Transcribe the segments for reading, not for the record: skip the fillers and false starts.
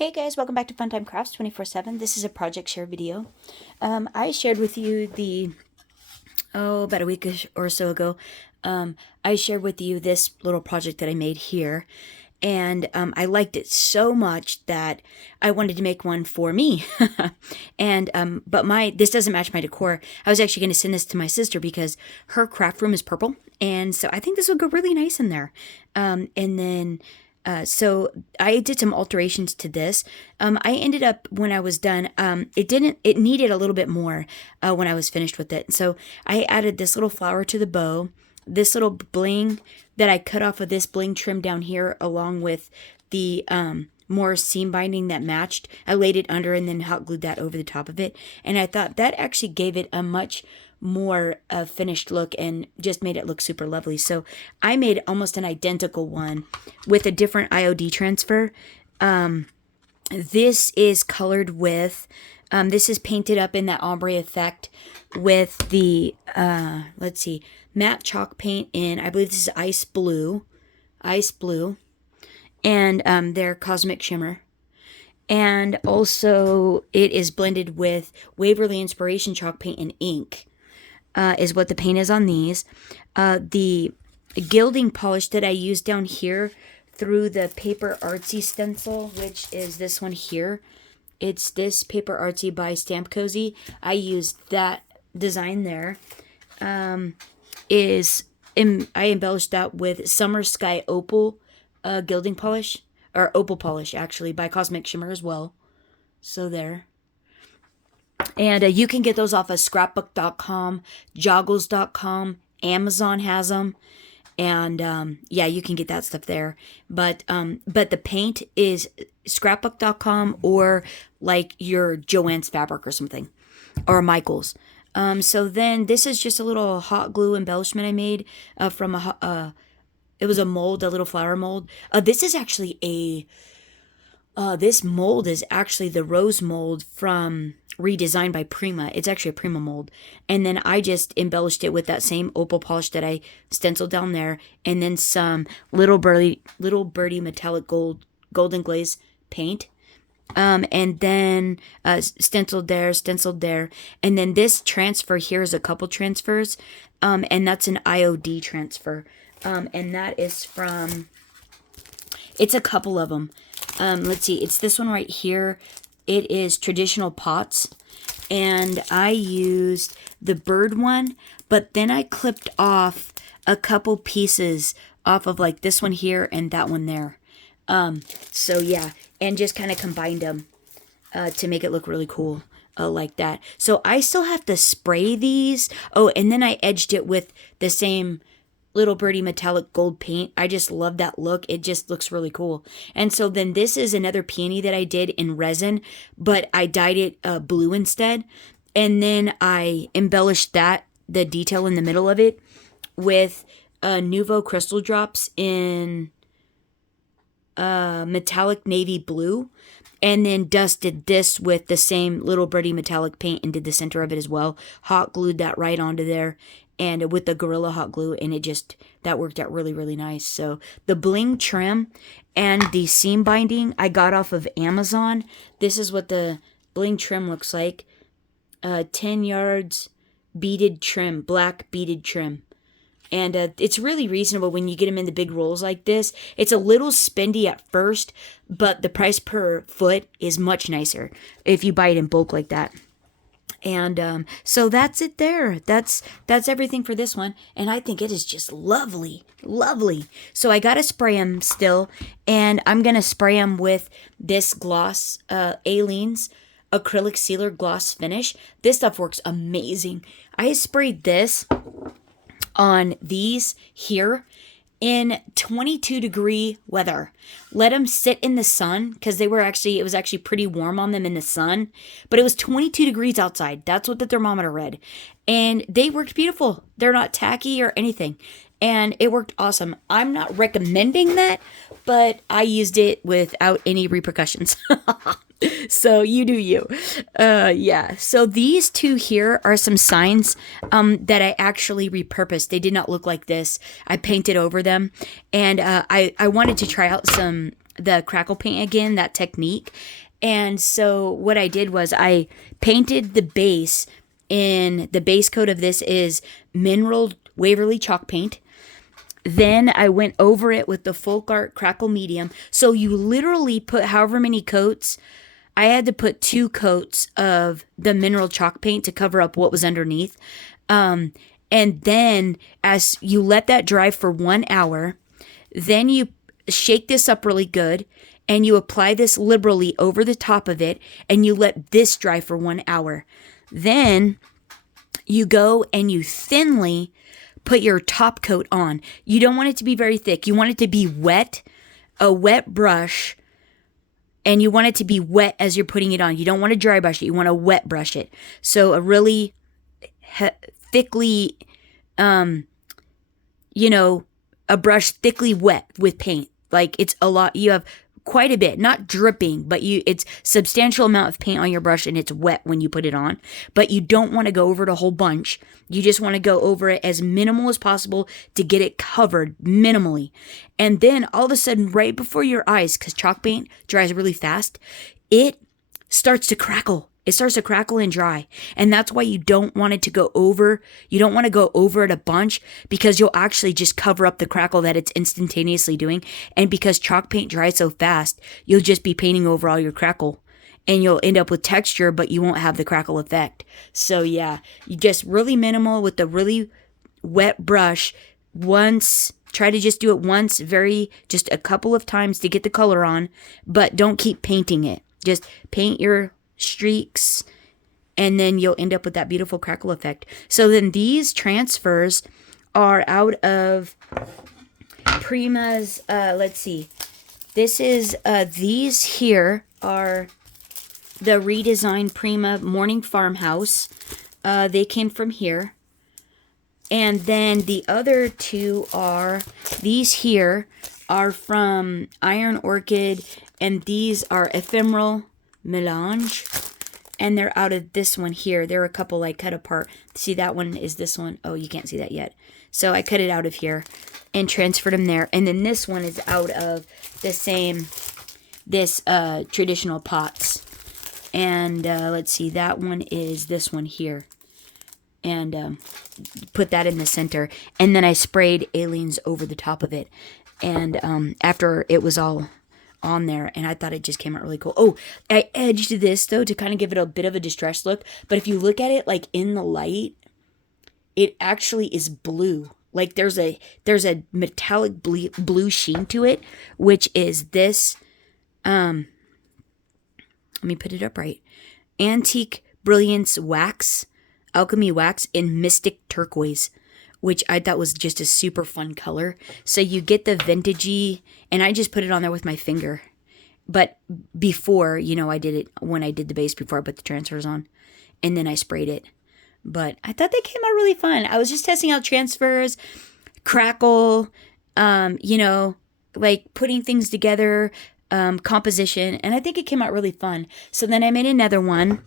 Hey guys, welcome back to Funtime Crafts 24/7. This is a project share video. I shared with you about a week or so ago, I shared with you this little project that I made here. And I liked it so much that I wanted to make one for me. But this doesn't match my decor. I was actually going to send this to my sister because her craft room is purple. And so I think this would go really nice in there. So I did some alterations to this. I ended up, when I was done, it needed a little bit more when I was finished with it. So I added this little flower to the bow, this little bling that I cut off of this bling trim down here, along with the more seam binding that matched. I laid it under and then hot glued that over the top of it. And I thought that actually gave it a much more finished look and just made it look super lovely. So I made almost an identical one with a different IOD transfer. This is colored with, this is painted up in that ombre effect with the, let's see, matte chalk paint in, I believe this is ice blue, and their cosmic shimmer. And also it is blended with Waverly Inspiration chalk paint and ink. Is what the paint is on these. The gilding polish that I used down here through the Paper Artsy stencil, which is this one here. It's this Paper Artsy by Stamp Cozy. I used that design there. I embellished that with Summer Sky Opal gilding polish, or opal polish actually, by Cosmic Shimmer as well. So there. And you can get those off of scrapbook.com, joggles.com, Amazon has them. And yeah, you can get that stuff there. But the paint is scrapbook.com or like your Joann's Fabric or something, or Michael's. So then this is just a little hot glue embellishment I made from it was a mold, a little flower mold. This is actually this mold is actually the rose mold from redesigned by Prima. It's actually a Prima mold. And then I just embellished it with that same opal polish that I stenciled down there, and then some little birdie metallic golden glaze paint. And then stenciled there. And then this transfer here is a couple transfers. And that's an IOD transfer. And that is from, it's a couple of them. Let's see, it's this one right here. It is Traditional Pots, and I used the bird one, but then I clipped off a couple pieces off of like this one here and that one there. So yeah, and just kind of combined them to make it look really cool like that. So I still have to spray these. Oh, and then I edged it with the same Little Birdie metallic gold paint. I just love that look. It just looks really cool. And so then this is another peony that I did in resin, but I dyed it blue instead. And then I embellished the detail in the middle of it with Nuvo crystal drops in metallic navy blue. And then dusted this with the same Little Birdie metallic paint and did the center of it as well. Hot glued that right onto there, and with the Gorilla hot glue, and that worked out really, really nice. So the bling trim and the seam binding I got off of Amazon. This is what the bling trim looks like. 10 yards beaded trim, black beaded trim. And it's really reasonable when you get them in the big rolls like this. It's a little spendy at first, but the price per foot is much nicer if you buy it in bulk like that. And so that's it there. That's everything for this one. And I think it is just lovely, lovely. So I got to spray them still. And I'm going to spray them with this gloss, Aleene's acrylic sealer gloss finish. This stuff works amazing. I sprayed this on these here in 22-degree weather. Let them sit in the sun, because it was actually pretty warm on them in the sun, but it was 22 degrees outside. That's what the thermometer read. And they worked beautiful. They're not tacky or anything. And it worked awesome. I'm not recommending that, but I used it without any repercussions. So you do you. Yeah. So these two here are some signs that I actually repurposed. They did not look like this. I painted over them. And I wanted to try out some the crackle paint again, that technique. And so what I did was I painted the base in the base coat of this is mineral Waverly chalk paint. Then I went over it with the Folk Art Crackle Medium. So you literally put however many coats. I had to put 2 coats of the mineral chalk paint to cover up what was underneath. And then as you let that dry for 1 hour, then you shake this up really good and you apply this liberally over the top of it and you let this dry for 1 hour. Then you go and you thinly put your top coat on. You don't want it to be very thick. You want it to be wet, a wet brush, and you want it to be wet as you're putting it on. You don't want to dry brush it. You want to wet brush it. So a really thickly, a brush thickly wet with paint. Like it's a lot. You have quite a bit, not dripping, but it's substantial amount of paint on your brush and it's wet when you put it on. But you don't want to go over it a whole bunch. You just want to go over it as minimal as possible to get it covered minimally. And then all of a sudden, right before your eyes, because chalk paint dries really fast, it starts to crackle. It starts to crackle and dry. And that's why you don't want it to go over. You don't want to go over it a bunch because you'll actually just cover up the crackle that it's instantaneously doing. And because chalk paint dries so fast, you'll just be painting over all your crackle. And you'll end up with texture, but you won't have the crackle effect. So yeah, you just really minimal with the really wet brush. Try to just do it once, just a couple of times to get the color on. But don't keep painting it. Just paint your streaks and then you'll end up with that beautiful crackle effect. So then these transfers are out of Prima's, let's see. This is, these here are the redesigned Prima Morning Farmhouse. They came from here. And then the other 2 are, these here are from Iron Orchid and these are Ephemeral Melange, and they're out of this one here. There are a couple I cut apart. See, that one is this one. Oh, you can't see that yet. So I cut it out of here and transferred them there. And then this one is out of the same, this traditional pots. And let's see, that one is this one here. And put that in the center. And then I sprayed Aliens over the top of it. And after it was all on there, and I thought it just came out really cool. Oh, I edged this though to kind of give it a bit of a distressed look, but if you look at it like in the light, it actually is blue. Like there's a metallic blue sheen to it, which is this let me put it up right. Antique Brilliance Wax, Alchemy Wax in Mystic Turquoise, which I thought was just a super fun color. So you get the vintagey, and I just put it on there with my finger. But before, I did it when I did the base before I put the transfers on. And then I sprayed it. But I thought they came out really fun. I was just testing out transfers, crackle, like putting things together, composition. And I think it came out really fun. So then I made another one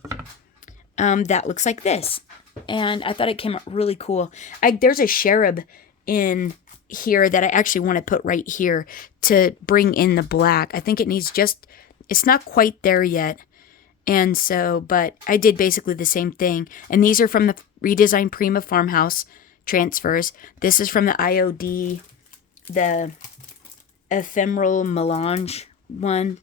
that looks like this. And I thought it came out really cool. There's a cherub in here that I actually want to put right here to bring in the black. I think it needs it's not quite there yet. And so, but I did basically the same thing. And these are from the redesigned Prima Farmhouse transfers. This is from the IOD, the Ephemeral Melange one.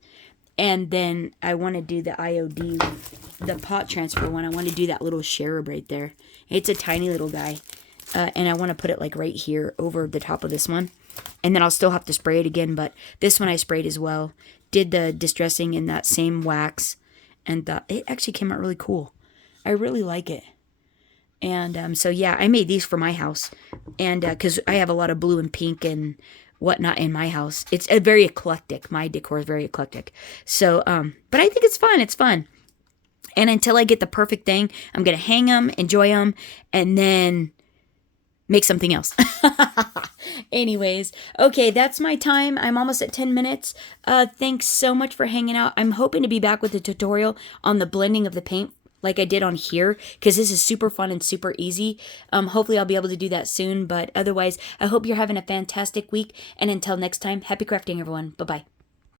And then I want to do the IOD, the pot transfer one. I want to do that little cherub right there. It's a tiny little guy. And I want to put it like right here over the top of this one. And then I'll still have to spray it again. But this one I sprayed as well. Did the distressing in that same wax. And it actually came out really cool. I really like it. And so yeah, I made these for my house. And because I have a lot of blue and pink and whatnot in my house. It's a very eclectic. My decor is very eclectic. So, but I think it's fun. It's fun. And until I get the perfect thing, I'm going to hang them, enjoy them, and then make something else. Anyways, okay, that's my time. I'm almost at 10 minutes. Thanks so much for hanging out. I'm hoping to be back with a tutorial on the blending of the paint like I did on here, because this is super fun and super easy. Hopefully I'll be able to do that soon, but otherwise, I hope you're having a fantastic week, and until next time, happy crafting, everyone. Bye-bye.